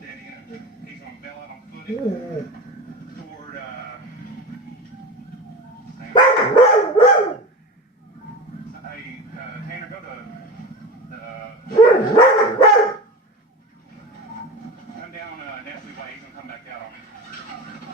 He's gonna bail out on foot toward hey, Tanner, go to come down Nestle Way. He's gonna come back out on me.